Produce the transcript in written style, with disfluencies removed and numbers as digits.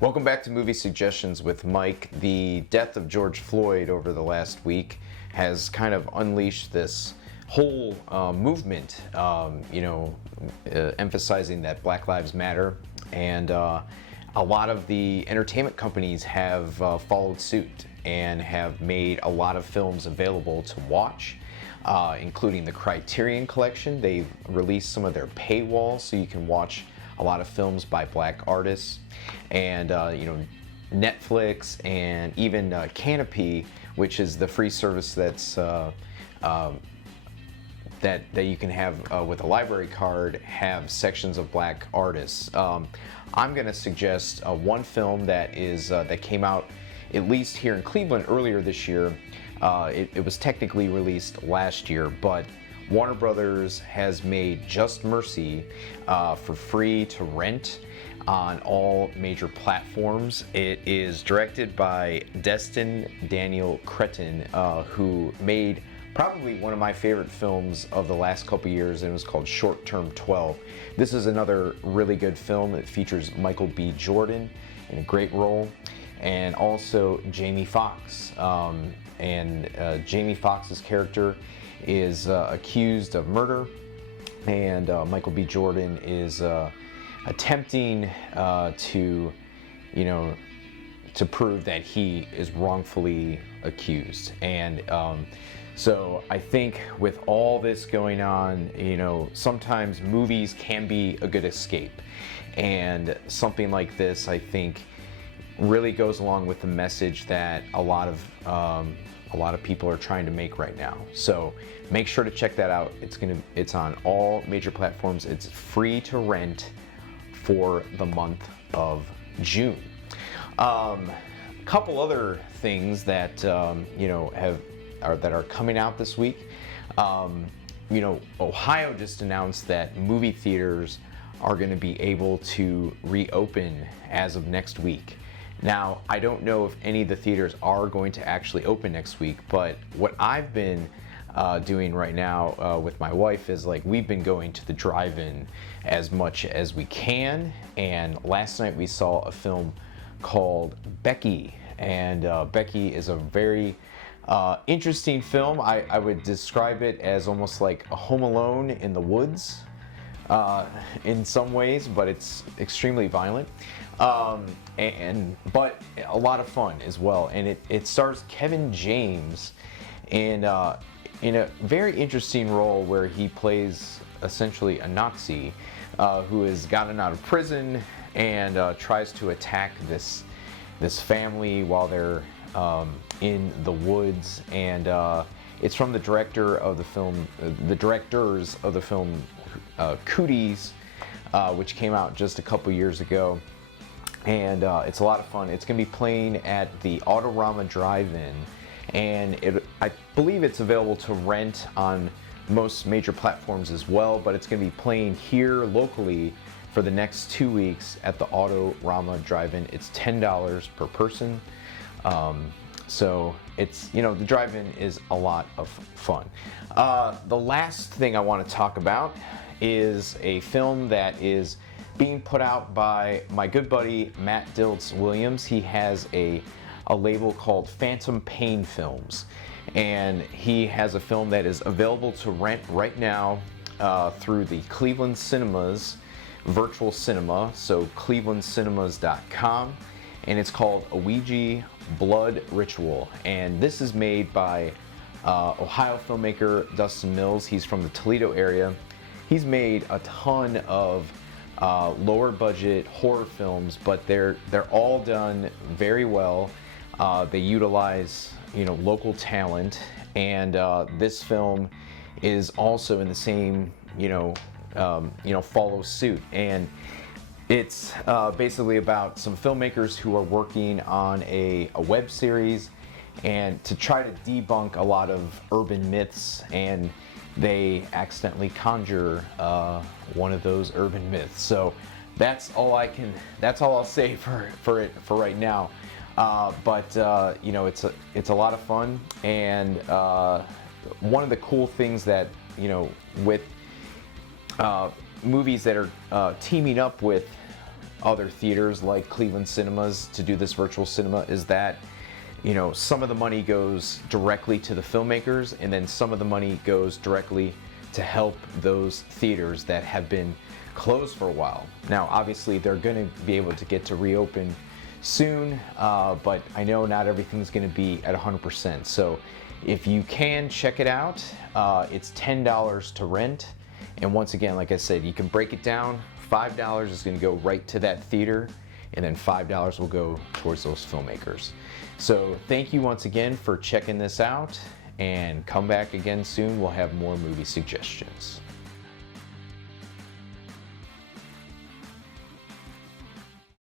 Welcome back to Movie Suggestions with Mike. The death of George Floyd over the last week has kind of unleashed this whole movement, emphasizing that Black Lives Matter, and a lot of the entertainment companies have followed suit and have made a lot of films available to watch, including the Criterion Collection. They've released some of their paywalls so you can watch a lot of films by Black artists, and Netflix and even Canopy, which is the free service that's that you can have with a library card, have sections of Black artists. I'm going to suggest one film that came out at least here in Cleveland earlier this year. It was technically released last year, but Warner Brothers has made Just Mercy for free to rent on all major platforms. It is directed by Destin Daniel Cretton, who made probably one of my favorite films of the last couple years, and it was called Short Term 12. This is another really good film. It features Michael B. Jordan in a great role, and also Jamie Foxx. Jamie Foxx's character is accused of murder, and Michael B. Jordan is attempting to prove that he is wrongfully accused. And so I think with all this going on, sometimes movies can be a good escape, and something like this, I think, really goes along with the message that a lot of people are trying to make right now. So make sure to check that out. It's on all major platforms. It's free to rent for the month of June. A couple other things that that are coming out this week. Ohio just announced that movie theaters are going to be able to reopen as of next week. Now, I don't know if any of the theaters are going to actually open next week, but what I've been doing right now with my wife is, like, we've been going to the drive-in as much as we can, and last night we saw a film called Becky, and Becky is a very interesting film. I would describe it as almost like a Home Alone in the woods in some ways, but it's extremely violent. But a lot of fun as well, and it stars Kevin James in a very interesting role where he plays essentially a Nazi who has gotten out of prison and tries to attack this family while they're in the woods. And it's from the directors of the film Cooties, which came out just a couple years ago. And it's a lot of fun. It's going to be playing at the Autorama Drive-In, and I believe it's available to rent on most major platforms as well, but it's going to be playing here locally for the next 2 weeks at the Autorama Drive-In. It's $10 per person. So it's, the drive-in is a lot of fun. The last thing I want to talk about is a film that is being put out by my good buddy Matt Dilts-Williams. He has a label called Phantom Pain Films, and he has a film that is available to rent right now through the Cleveland Cinemas virtual cinema, so clevelandcinemas.com, and it's called Ouija Blood Ritual. And this is made by Ohio filmmaker Dustin Mills. He's from the Toledo area. He's made a ton of lower budget horror films, but they're all done very well. They utilize local talent, and this film is also in the same follow suit. And it's basically about some filmmakers who are working on a web series, and to try to debunk a lot of urban myths, and they accidentally conjure one of those urban myths. So that's all I'll say for right now. But it's a lot of fun, and one of the cool things that with movies that are teaming up with other theaters like Cleveland Cinemas to do this virtual cinema is that, you know, some of the money goes directly to the filmmakers, and then some of the money goes directly to help those theaters that have been closed for a while. Now, obviously, they're going to be able to get to reopen soon, but I know not everything's going to be at 100%. So if you can, check it out. It's $10 to rent. And once again, like I said, you can break it down. $5 is going to go right to that theater, and then $5 will go towards those filmmakers. So thank you once again for checking this out, and come back again soon. We'll have more movie suggestions.